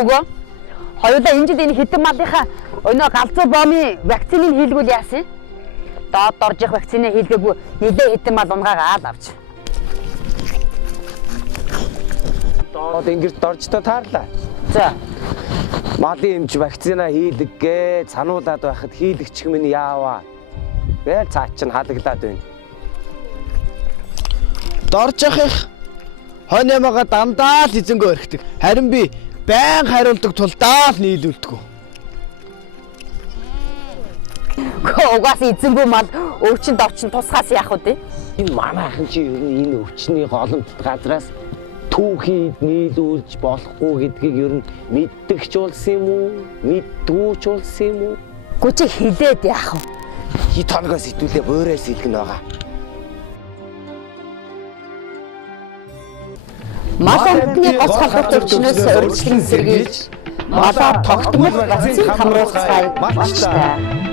Үгүй. Хоёулаа энэ жил энэ хитэн малынхаа өнөө галзуу боомын вакциныг хийлгүүл яасан. Доод дорж их вакциныг хийлгээгүй нэлээ хитэн мал унгаагаад авч. Доод ингэрт доржтой таарлаа. За. Малын эмч вакцина хийлэггээ сануулад байхад хийлэгчих минь яаваа. Гээл цаа чинь халаглаад байна. Дорж их хоньямага дандаа л эзэнгөө өрхдөг. Харин би байн хариулдаг тулдаа л нийлүүлдэг. Угаас эзэнгүү мал өвчин давчин тусгаас яах вэ? Энэ манайхан чи ер нь энэ өвчний голомт газраас түүхийд нийлүүлж болохгүй гэдгийг ер нь мэддэгч болсон юм уу? Мэддгүүч болсон юм уу? Гү чи хилээд яах вэ? Хит хоногоос итүүлээ буурайс илгэн байгаа. Мал амтны гоц халдварт өвчнөөс урьдчилан сэргийлж малаа тогтмол вакцин хамруулах мачтай.